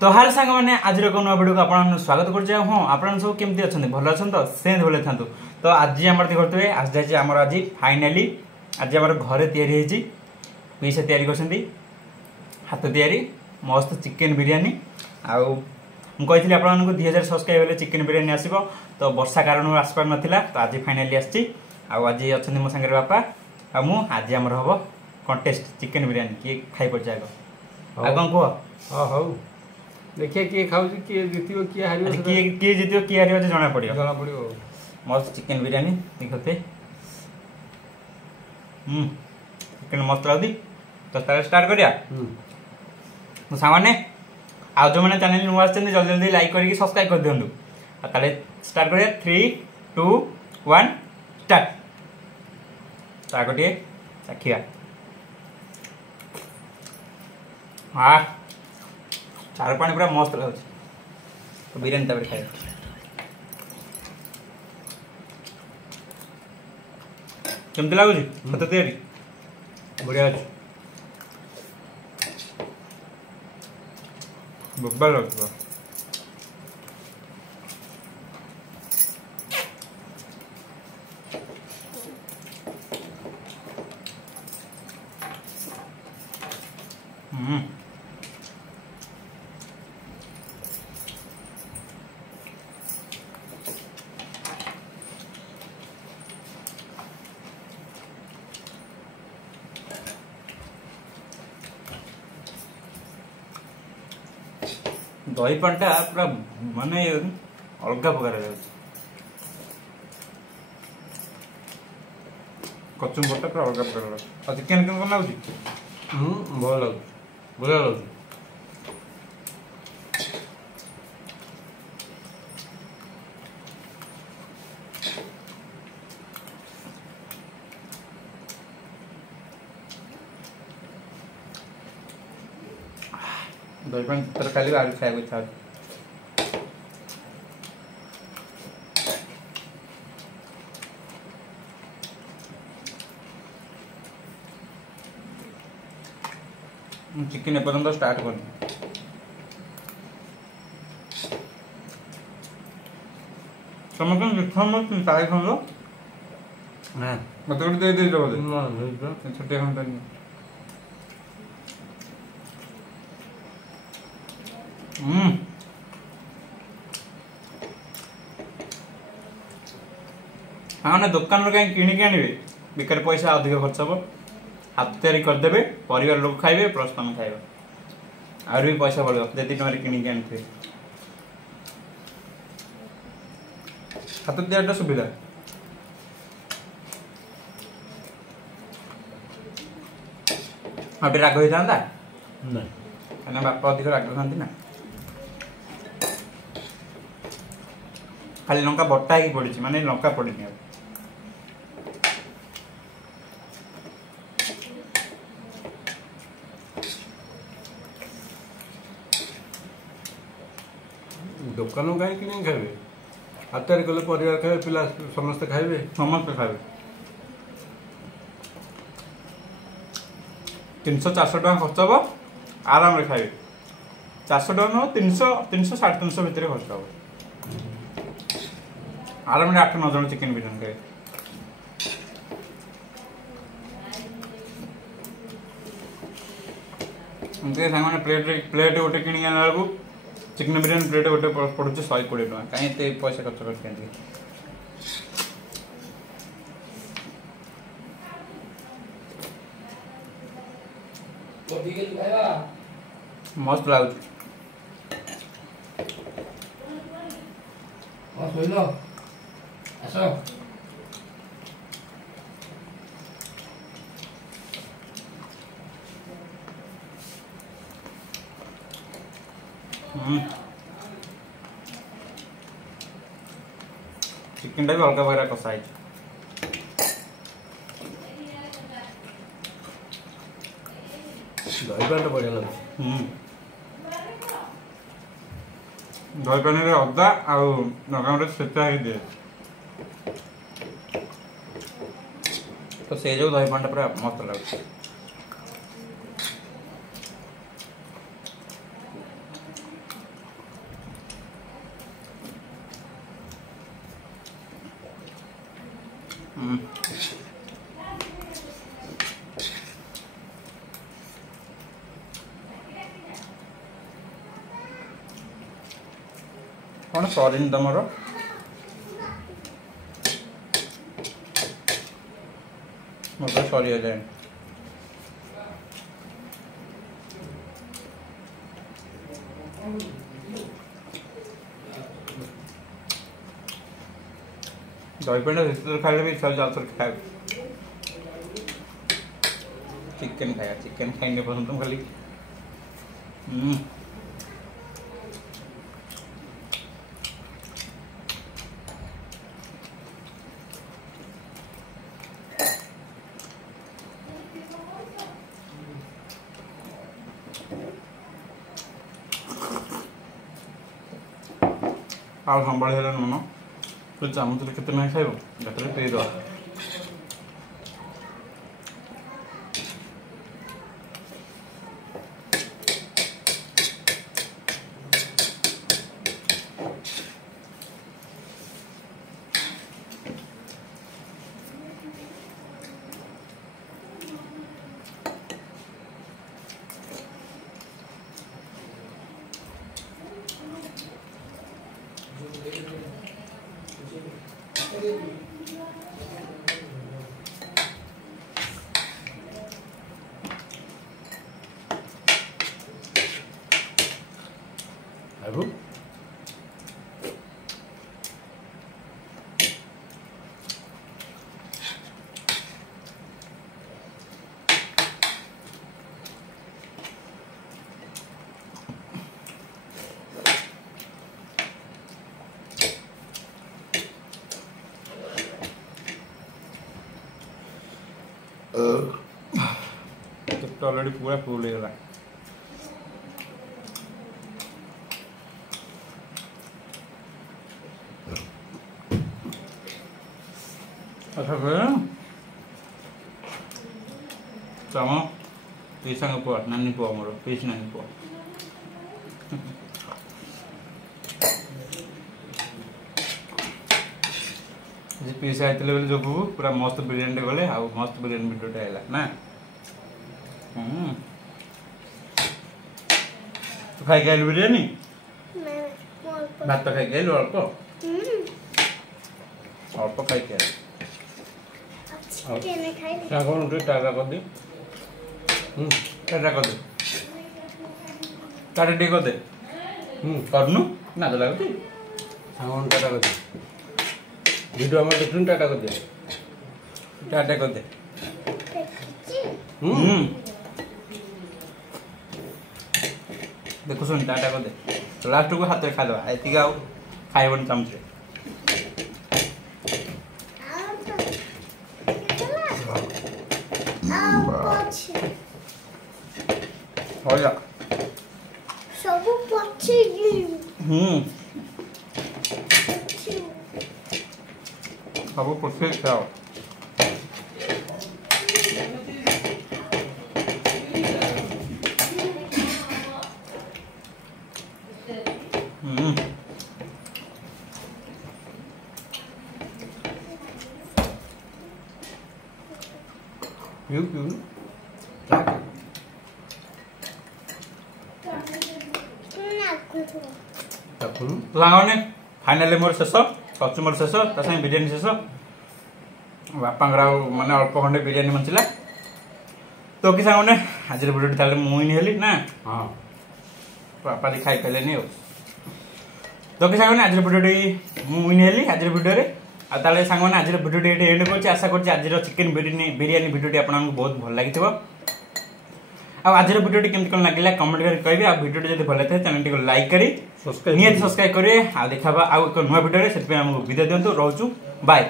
तो हाल सांग मैंने आज नुआ वीडियो को आप स्वागत कर हाँ आप सब केमती अच्छा भल अच्छा तो से भले था तो आज आम देखते आज जाए आम आज फाइनाली आज आम घरे या पीसा या हाथ तैयारी मस्त चिकेन बिरयानी आउ मुझे आपको 2000 सब्सक्राइब हेल्ले चिकेन बिरयानी आसो तो वर्षा कारण आसपार नाला तो आज फाइनाली आसी आज अच्छा मो सागर बापा आज आमर हम कंटेस्ट चिकेन बिरयानी किए खाई पड़े आग कौन कह हाँ देखिए किए खाऊ किए जीत किए हार किए जीत किए हार जना पड़ो जना पड़ो मस्त चिकेन बिरयानी देखते चिकेन मस्त लगी तो स्टार्ट करिया तो सामने आज जो मैंने चैनल नुआ जल्दी जल्दी लाइक करके सब्सक्राइब कर दिंतु ताले स्टार्ट करिया 3 2 1 स्टार्ट तो आगे टे चाखिया हाँ चार पानी पूरा मस्त लगे तो बिरयानी तब खाए केमती लगुच हाथ तैयारी बढ़िया अच्छे बब्बा लगता दही पानी पूरा माने अलग प्रकार कचुम्बर पूरा अलग प्रकार चिकेन कौन लगुच भल लगे बढ़िया लगे दही पानी तरकारी आज खाया इच्छा चिकेन एपर्यंत स्टार्ट कर तुम कौन दिखा ताई खान लो मतलब दे दे छोटे खान हाँ ना दुकान कहीं किणिक आने बेकार पैसा अधिक खर्च हम हाथ तैयारी करदे परिवार लोग खाइबे प्लस तुम खाइब आर भी पैसा बढ़ो जी तुम किणिक आनी हाथ तैयारी सुविधा हाँ राग होता ना बापा अधिक राग था ना खाली लंका बटा ही पड़ी माने लंका पड़ी दुकान कहीं कि खाइबे हाथ तैयारी कले परिवार खाए पिला समस्त खाइबे समस्त खाइबे 300-400 टका खर्च हम आराम रे खाइबे 400 टका नो 300 350 भितर खर्च हम आराम 8-9 जन चिकेन बिरयानी खाए सामने प्लेट गोटे कि चिकेन बिरयानी प्लेट गोटे पड़ुचे 120 टका कहीं पैसा खर्च कर मस्त लगुच चिकेन भी अलग प्रकार कषा दही पानी बढ़िया लगे दही पानी अदा आगे सेचा दिए तो से जो दही पानी पूरा मस्त लगे कौन सरी तुम मतलब सरी हो जाए दही पेड़ा खाइले भी इच्छा जातर खाए चिकेन खाया चिकेन खाइने पसंद तुम खाली आउ संभाल है मन तो चामच केते ना खाइब गतरे पे दो आबू तो ऑलरेडी पूरा फूल हो गला अच्छा चाम पीसा पुआ नानी पुआ मोर पीस नानी पुआ पीस आते जो पूरा मस्त बिरियानी गले आ मस्त बिरियानी भिडियोटे आइला ना तू खाई आइलु बिरियानी भात खाई आइलु अल्प अल्प खाई कौन टाटा कर दे टाटा कर दे टाटा टे कर दे करनु ना तो लगती सागौन टाटा कर दे वीडियो हमारे देखुन टाटा कर दे टाटा कर दे देखो सुन टाटा कर दे तो लास्ट को हाथ खा दवा एति आउ खाइबन चमच हो जा सब पछे सब पछे खाओ क्यों साने फाइनाली मोर शेष कचु मोर शेष तासाई बिरियानी शेष बापा माने अल्प खंडे बिरियानी बंचला तो कि साने आज भिडियो ताले मुइन हेली ना हाँ बापा खाई पारे तो कि साने आज भिडियो मुइन हेली आज भिडियो आगे साने आज भिडियो एंड कर आशा कर आज चिकेन बिरियानी भिडियो आपको बहुत भल लगी आज भिडियो केमती कौन लगे कमेंट कर कहे आ भिडियो जब भल लगे चैनल टी लाइक करी निहाती सब्सक्राइब करेंगे आ देखा आउ एक नुआ भिडियो से विदा दिंतु रोचु बाय।